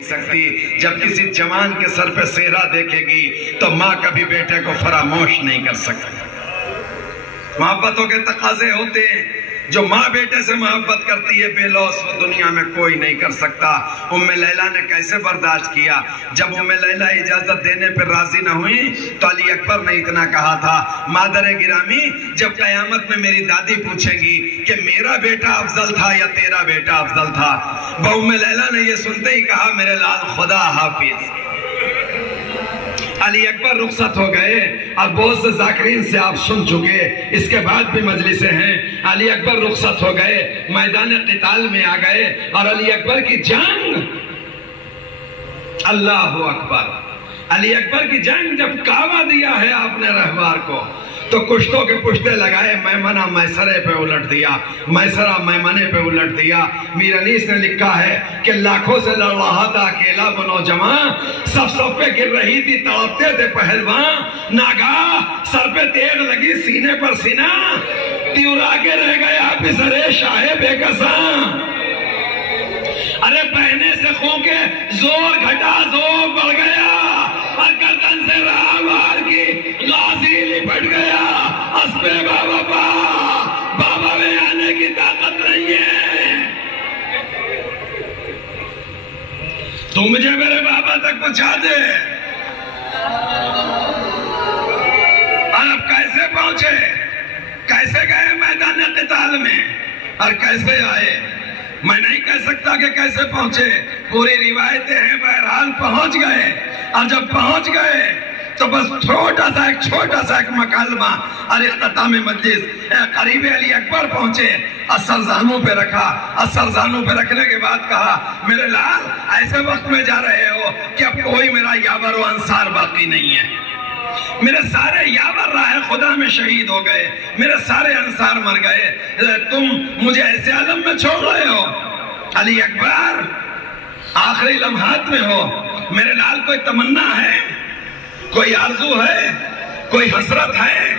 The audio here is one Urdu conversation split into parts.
سکتی جب کسی جوان کے سر پہ سہرا دیکھے گی تو ماں کبھی بیٹے کو فراموش نہیں کر سکتی۔ محبتوں کے تقاضے ہوتے ہیں، جو ماں بیٹے سے محبت کرتی ہے بے لوث وہ دنیا میں کوئی نہیں کر سکتا۔ ام لیلہ نے کیسے برداشت کیا؟ جب ام لیلہ اجازت دینے پر راضی نہ ہوئی تو علی اکبر نے اتنا کہا تھا، مادر گرامی جب قیامت میں میری دادی پوچھے گی کہ میرا بیٹا افضل تھا یا تیرا بیٹا افضل تھا، ام لیلہ نے یہ سنتے ہی کہا میرے لال خدا حافظ۔ علی اکبر رخصت ہو گئے اور بہت سے ذاکرین سے آپ سن چکے، اس کے بعد بھی مجلسیں ہیں۔ علی اکبر رخصت ہو گئے، میدان قتال میں آ گئے اور علی اکبر کی جنگ، اللہ اکبر، علی اکبر کی جنگ جب کعوہ دیا ہے آپ نے رہوار کو تو کشتوں کے پشتے لگائے، میمنہ میسرے پہ الٹ دیا، میسرہ میمنے پہ الٹ دیا۔ میر انیس نے لکھا ہے کہ لاکھوں سے لڑ رہا تھا اکیلا وہ نوجوان، سب پہ گر رہی تھی تڑپتے تھے پہلوان، ناگاہ سر پہ تیغ لگی سینے پر سینہ، تیور آگے رہ گیا پسرے شاہ بے کساں۔ ارے بہنے سے خون کے زور گھٹا زور بڑھ گیا اور گردن سے راہوار کی غازی لپٹ گیا، اسپے بابا میں آنے کی طاقت نہیں ہے، تو مجھے میرے بابا تک پہنچا دے۔ اور اب کیسے پہنچے، کیسے گئے میدان قتال میں اور کیسے آئے؟ میں نہیں کہہ سکتا کہ کیسے پہنچے، پوری روایتیں ہیں، بہرحال پہنچ گئے۔ اور جب پہنچ گئے تو بس چھوٹا سا ایک مکالمہ اور اختتام مجلس، قریب علی اکبر پہنچے اور سرزانوں پہ رکھا، اور سرزانوں پہ رکھنے کے بعد کہا میرے لال ایسے وقت میں جا رہے ہو کہ اب کوئی میرا یاور و انصار باقی نہیں ہے، میرے سارے یاور راہ خدا میں شہید ہو گئے، میرے سارے انصار مر گئے، تم مجھے ایسے عالم میں چھوڑ رہے ہو؟ علی اکبر آخری لمحات میں ہو، میرے لال کوئی تمنا ہے، کوئی آرزو ہے، کوئی حسرت ہے؟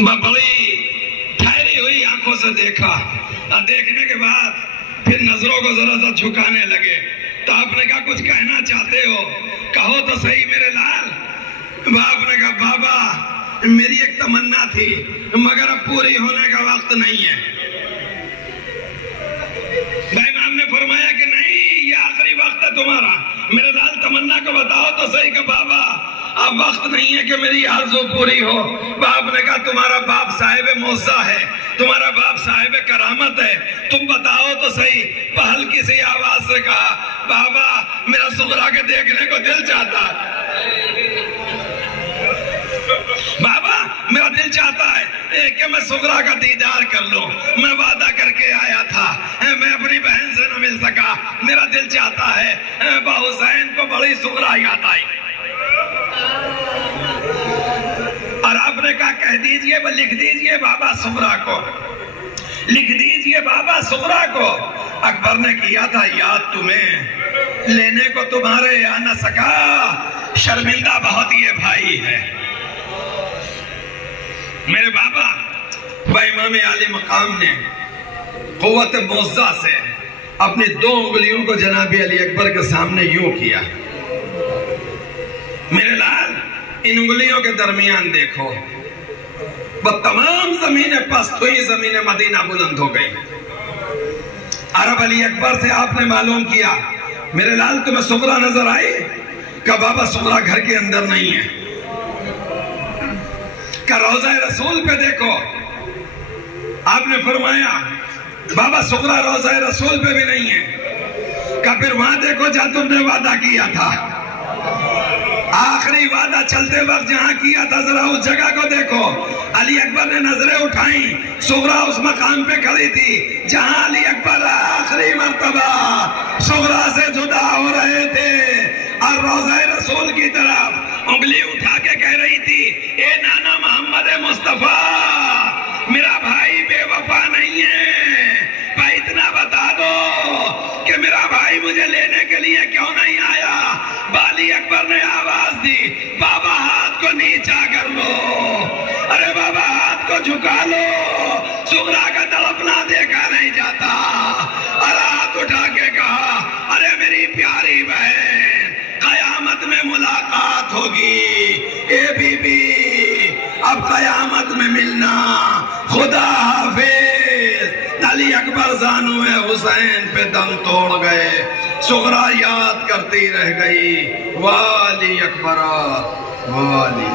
بڑی ٹھہری ہوئی آنکھوں سے دیکھا اور دیکھنے کے بعد پھر نظروں کو ذرا سا جھکانے لگے، تو آپ نے کہا کچھ کہنا چاہتے ہو کہو تو صحیح میرے لال۔ باپ نے کہا بابا میری ایک تمنا تھی مگر اب پوری ہونے کا وقت نہیں ہے۔ بھائی امام نے فرمایا کہ نہیں یہ آخری وقت ہے تمہارا، میرے لال تمنا کو بتاؤ تو صحیح کہ بابا اب وقت نہیں ہے کہ میری آرزو پوری ہو۔ باپ نے کہا تمہارا باپ صاحب موعظہ ہے، تمہارا باپ صاحب کرامت ہے، تم بتاؤ تو صحیح۔ ہلکی سی آواز سے کہا بابا میرا صغرا کے دیکھنے کو دل چاہتا ہے، بابا میرا دل چاہتا ہے کہ میں صغرا کا دیدار کر لوں، میں وعدہ کر کے آیا تھا، میں اپنی بہن سے نہ مل سکا، میرا دل چاہتا ہے۔ با حسین کو بڑی صغرا یاد آئی اور آپ نے کہا کہہ دیجئے لکھ دیجئے بابا صغرا کو، لکھ دیجئے بابا صغرا کو۔ اکبر نے کیا تھا یاد تمہیں، لینے کو تمہارے آ نہ سکا، شرمندہ بہت یہ بھائی ہے۔ میرے بابا امام عالی مقام نے قوت موعظہ سے اپنی 2 انگلیوں کو جناب علی اکبر کے سامنے یوں کیا، میرے لال ان انگلیوں کے درمیان دیکھو، وہ تمام زمینیں پست ہوئی، زمین مدینہ بلند ہو گئی۔ عرب علی اکبر سے آپ نے معلوم کیا میرے لال تمہیں صغرا نظر آئی؟ کہ بابا صغرا گھر کے اندر نہیں ہے، کہ روضہ رسول پہ دیکھو، آپ نے فرمایا بابا صغرا روضہ رسول پہ بھی نہیں ہے، کہ پھر وہاں دیکھو جہاں تم نے وعدہ کیا تھا، آخری وعدہ چلتے وقت جہاں کیا تھا ذرا اس جگہ کو دیکھو۔ علی اکبر نے نظریں اٹھائیں، صغرا اس مقام پہ کھڑی تھی جہاں علی اکبر آخری مرتبہ صغرا سے جدا ہو رہے تھے اور روضہ رسول کی طرف انگلی اٹھا کے کہہ رہی تھی اے نانا محمد مصطفیٰ میرا بھائی بے وفا نہیں ہے، بھائی اتنا بتا دو کہ میرا بھائی مجھے لینے کے لیے کیوں نہیں آیا؟ علی اکبر نے آواز دی بابا ہاتھ کو نیچا کر لو، ارے بابا ہاتھ کو جھکا لو، صغرا کا تڑپنا دیکھا نہیں جاتا، اور ہاتھ اٹھا کے ملاقات ہوگی، اے بی بی اب قیامت میں ملنا، خدا حافظ۔ علی اکبر زانو حسین پہ دم توڑ گئے، سغرا یاد کرتی رہ گئی، والی اکبر والی۔